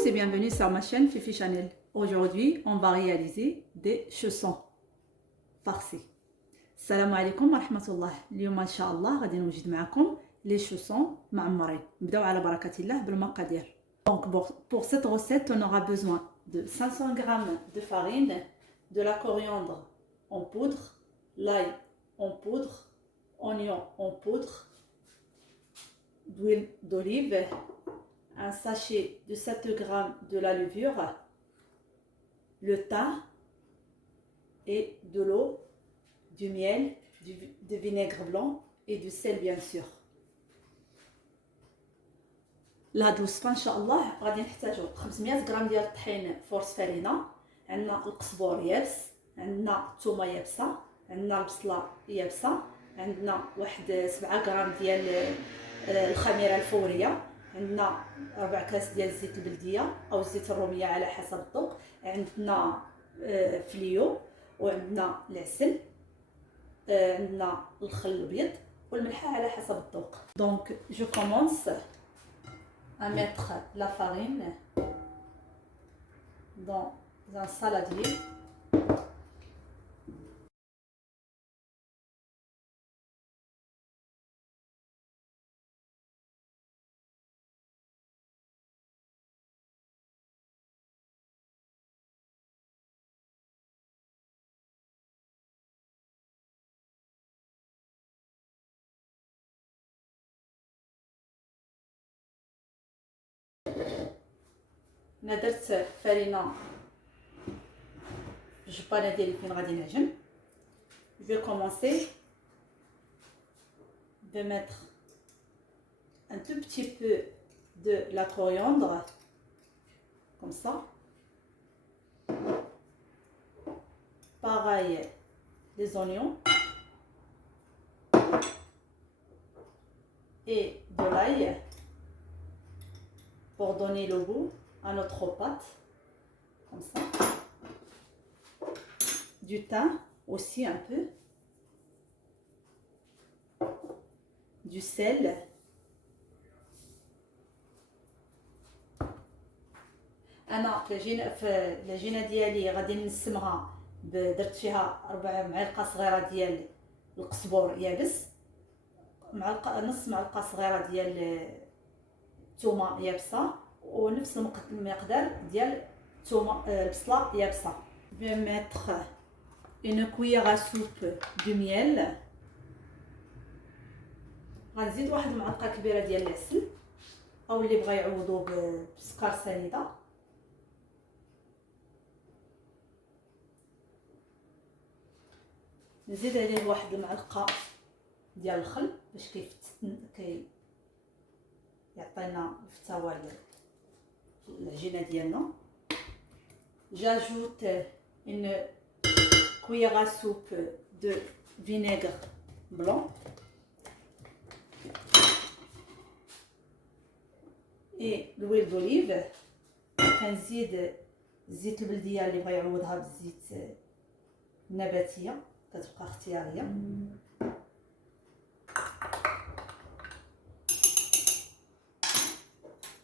tous et bienvenue sur ma chaîne Fifi Chanel. Aujourd'hui, on va réaliser des chaussons farcis. Salam alaikum wa rahmatullah. اليوم ان شاء الله غادي نوجد معكم les chaussons معمرين. نبداو على بركة الله بالمقادير. Donc pour cette recette, on aura besoin de 500 g de farine, de la coriandre en poudre, l'ail en poudre, oignon en poudre, d'huile d'olive, un sachet de 7 g de la levure, le thym et de l'eau, du miel, du vinaigre blanc et du sel bien sûr. لهاد الوصفه ان شاء الله غادي نحتاجو 500 غرام ديال الطحين فورس فرينه، عندنا القزبور يابس، عندنا الثومه يابسه، عندنا البصله يابسه، عندنا واحد 7 غرام ديال الخميره الفوريه، عندنا 4 كاس ديال الزيت البلديه او الزيت الروميه على حسب الذوق، عندنا فليو، وعندنا العسل، عندنا الخل الابيض والملح على حسب الذوق. Donc je commence à mettre la farine dans un saladier. انا درت فرينه في الجبانه ديالي فين غادي نعجن. Je vais commencer de mettre un tout petit peu de la coriandre comme ça, pareil les oignons et de l'ail pour donner le goût à notre pâte, comme ça, du thym aussi un peu, du sel, انا في العجينه ديالي غادي نسمها درت فيها 4 معالق صغيره ديال القزبور يابس، نص معلقه صغيره ديال الثومه يابسه، ونفس المقدار ديال البصله يابسه. Je vais mettre une cuillère à soupe de miel. غنزيد واحد المعلقه كبيره ديال العسل، او اللي بغى يعوضو بسكر سنيده. نزيد عليه واحد المعلقه ديال الخل باش يعطينا الفتاوى العجينه ديالنا. J'ajoute une cuillère à soupe de vinaigre blanc et l'huile d'olive. كنزيد الزيت البلديه اللي بغى يعوضها بالزيت النباتيه كتبقى اختياريه.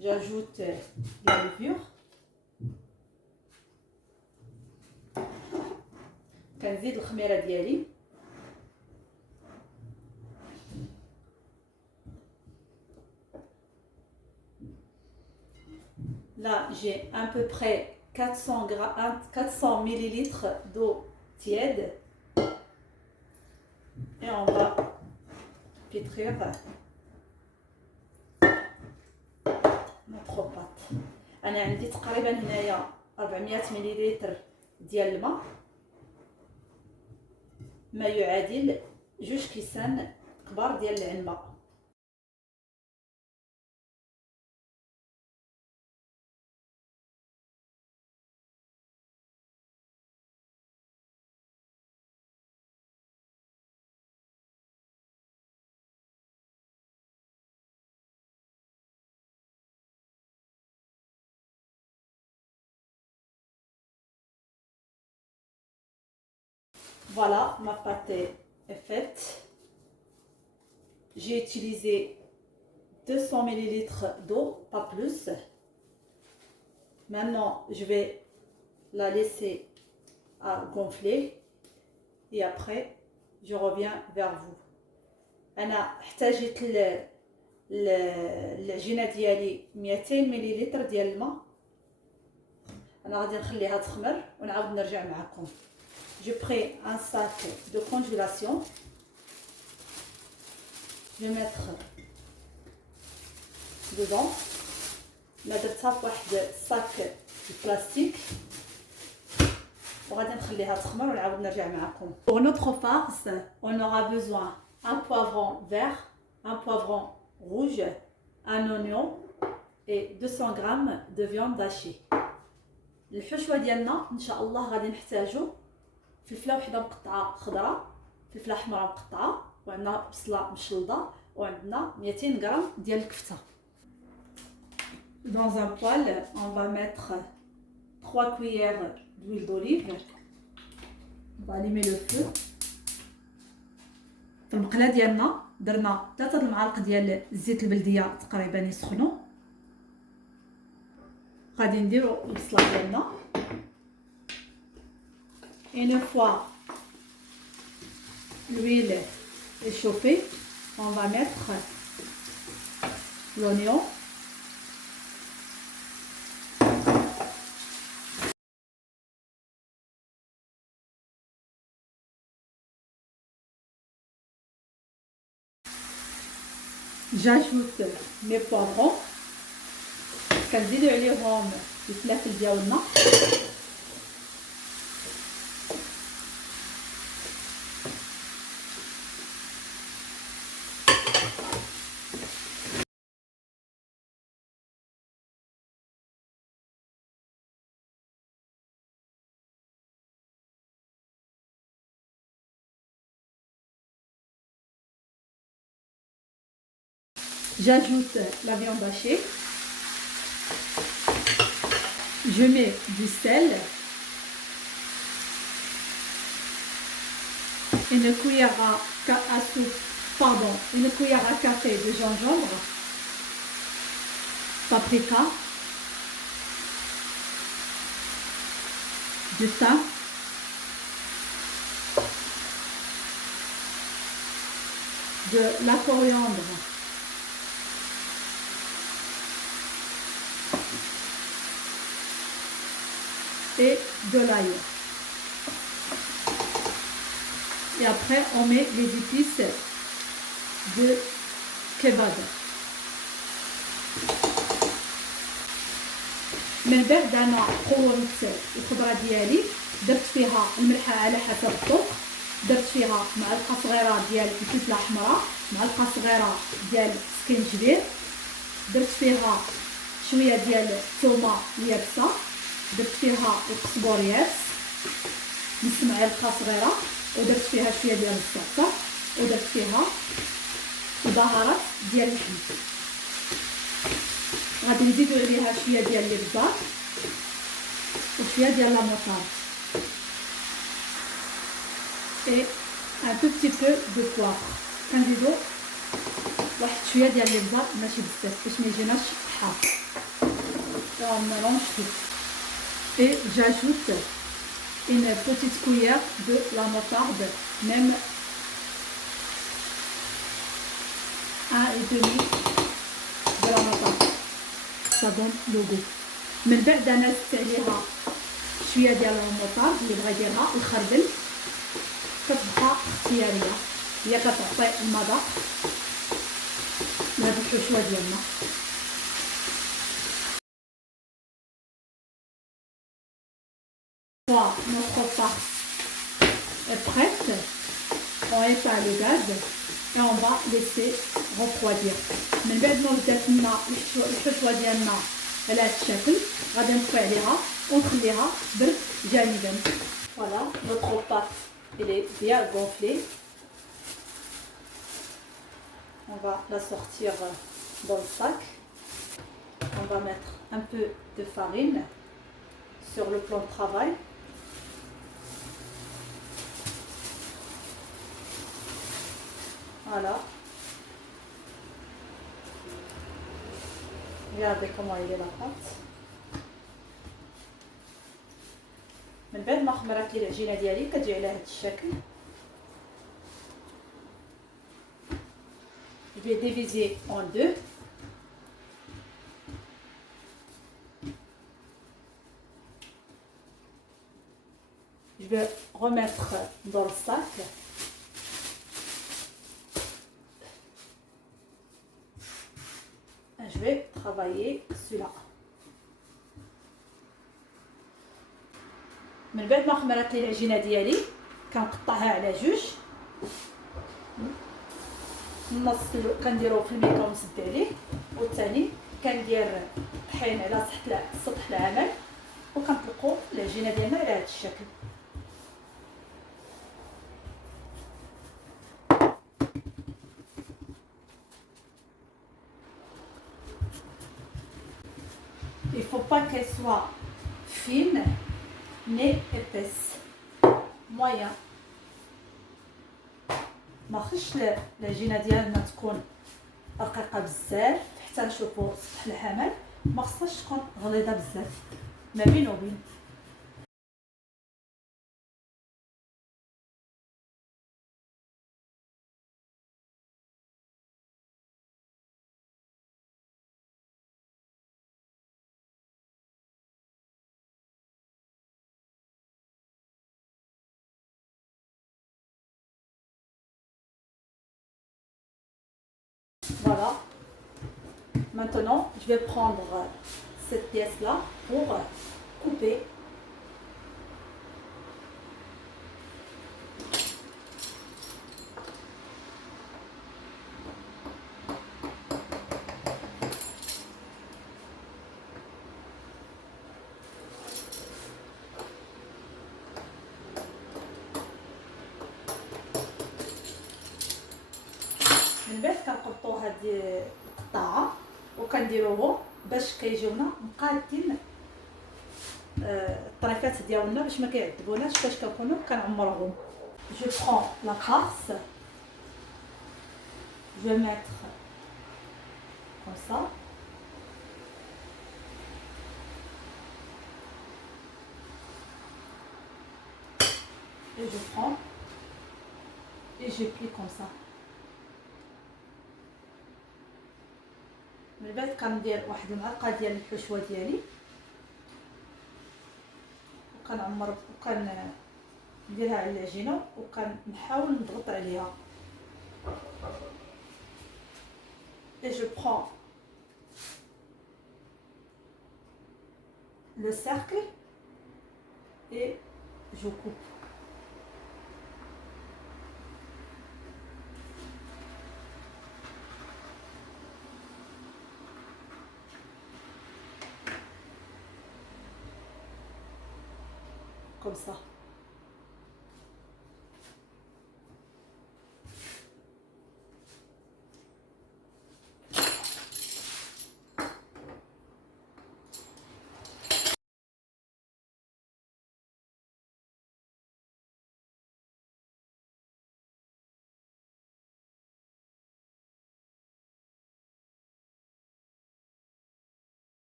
J'ajoute la levure. كنزيد الخميره ديالي. Là, j'ai à peu près 400 ml d'eau tiède et on va pétrir notre pâte. انا عندي تقريبا هنايا 400 ملل ديال الماء، ما يعادل 2 كيسان كبار ديال العنبه. Voilà, ma pâte est faite. J'ai utilisé 200 ml d'eau, pas plus. Maintenant, je vais la laisser à gonfler et après, je reviens vers vous. أنا احتاجت العجينة ديالي 200 مليلتر ديال الماء. أنا غادي نخليها تخمر ونعاود نرجع معكم. Je prends un sac de congélation. Je vais mettre dedans. درتها في واحد sac de plastique. وغادي نخليها تخمر ونعاود نرجع معكم. Pour notre farce, on aura besoin un poivron vert, un poivron rouge, un oignon et 200 g de viande hachée. الحشوه ديالنا ان شاء الله غادي نحتاجو فلفله وحده مقطعه خضراء، فلفله حمراء مقطعه، وعندنا بصله مشلضه، وعندنا 200 g ديال الكفته. Dans un poêle, on va mettre 3 cuillères d'huile d'olive. On va allumer le feu. في المقله ديالنا درنا 3 المعالق ديال الزيت البلديه تقريبا يسخنوا. غادي نديرو البصله ديالنا. Une fois l'huile est chauffée, on va mettre l'oignon. J'ajoute mes poivrons. كنزيدو عليهم الفلافل ديالنا. J'ajoute la viande hachée. Je mets du sel, une cuillère à soupe, une cuillère à café de gingembre, paprika, du thym, de la coriandre, et de l'ail. Et après, on met les épices de kebab. من بعد انا قورت الخضره ديالي، درت فيها الملح على حسب الذوق، درت فيها معلقه صغيره ديال الفلفله حمراء، معلقه صغيره ديال سكينجبير، درت فيها شويه ديال الثومه اليابسه، درت فيها القزبور يابس نص معلقه صغيره، ودرت فيها شويه ديال الزعتر، ودرت فيها البهارات ديال اللحم. غادي نزيدو عليها شويه ديال الابزار وشويه ديال لا موطارد et un tout petit peu de poivre. كنزيدو واحد شويه ديال الابزار ماشي بزاف باش ما يجيناش حار. On mélange tout. Et j'ajoute une petite cuillère de la moutarde, même 1,5 de la moutarde. Ça donne le goût. من بعد انا زدت عليها شويه ديال الموطارد اللي بغا يديرها الخردل، كتبقى اختياريه، هي كتعطي المذاق لهاد الحشوه ديالنا. Notre farce est prête. On éteint le gaz et on va laisser refroidir. من بعد ما بدات لنا الحشوه ديالنا على هذا الشكل غادي نطفي عليها ونخليها تبرد جانبا. Voilà, notre pâte elle est bien gonflée. On va la sortir dans le sac. On va mettre un peu de farine sur le plan de travail. Voilà. Regardez comment il est la pâte. من بعد ما خمرت لي العجينه ديالي كتجي على هذا الشكل. Je vais diviser en deux. Je vais remettre dans le sac. Je vais travailler celui-là. من بعد ما خمرت لي العجينه ديالي كنقطعها على جوج. النص كنديروه في الميكا ونسد عليه، والثاني كندير طحين على سطح العمل، وكنطلقوا العجينه ديالنا على هذا الشكل. Il faut pas qu'elle soit fine ni épaisse, moyen. ما خصش العجينه ديالنا تكون رقيقه بزاف حتى نشوفوا سطح الحمل، ما خصهاش تكون غليظه بزاف، ما بين وبين. Voilà. Maintenant, je vais prendre cette pièce-là pour couper. من بعد كنقبطوا هاد القطاعه وكنديروهم باش كيجيونا مقادين الطريفات ديالنا باش ما كيعذبوناش فاش كنكونوا كنعمروهم. Je prends la farce, je vais mettre comme ça. Et je prends et je plie comme ça. من بعد كندير واحد المعلقه ديال الحشوه ديالي وكنعمر وكنديرها على العجينه وكنحاول نضغط عليها. Et je prends le cercle et je coupe. Comme ça.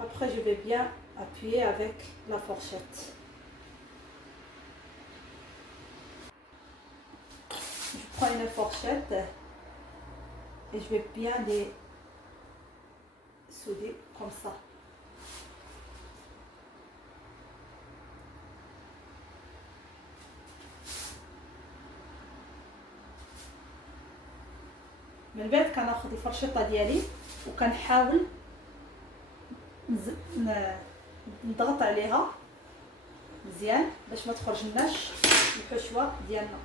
Après, je vais bien appuyer avec la fourchette. Je prends une fourchette et je vais bien les souder comme ça. من بعد كناخذ الفرشيطه ديالي وكنحاول نضغط عليها مزيان باش ما تخرج لناش الحشوه ديالنا.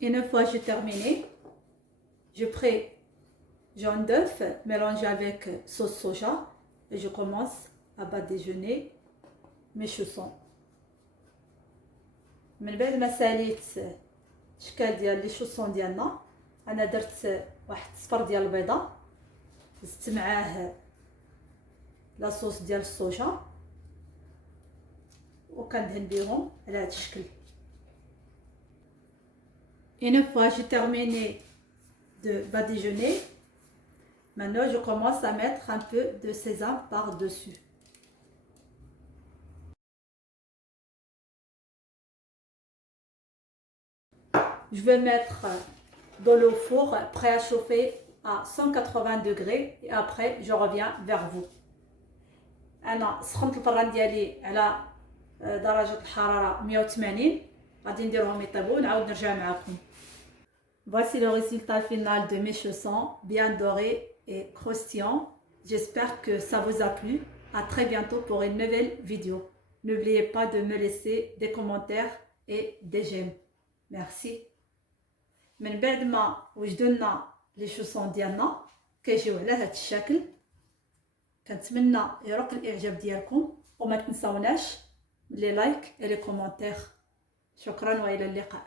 Une fois j'ai terminé, je prends jaune d'œuf mélangé avec sauce soja et je commence à bas déjeuner mes chaussons. من بعد ما ساليت الشكال ديال لي شوسون ديالنا، انا درت واحد صفر ديال البيضه، زدت معاه لاصوص ديال الصوجا وكندهن بيهم على هذا الشكل. Une fois j'ai terminé de badigeonner, maintenant je commence à mettre un peu de sésame par-dessus. Je vais mettre dans le four prêt à chauffer à 180 degrés et après je reviens vers vous. انا سخنت الفران ديالي على درجه الحراره 180، غادي نديرهم يطيبوا ونعاود نرجع معكم. Voici le résultat final de mes chaussons bien dorés et croustillants. J'espère que ça vous a plu. À très bientôt pour une nouvelle vidéo. N'oubliez pas de me laisser des commentaires et des j'aime. Merci. من بعد ما وجدنا لي شوسون ديالنا كيجيو على هذا الشكل، كنتمنى يرق الاعجاب ديالكم وما تنساوناش لي لايك ولي كومونتير. شكرا والى اللقاء.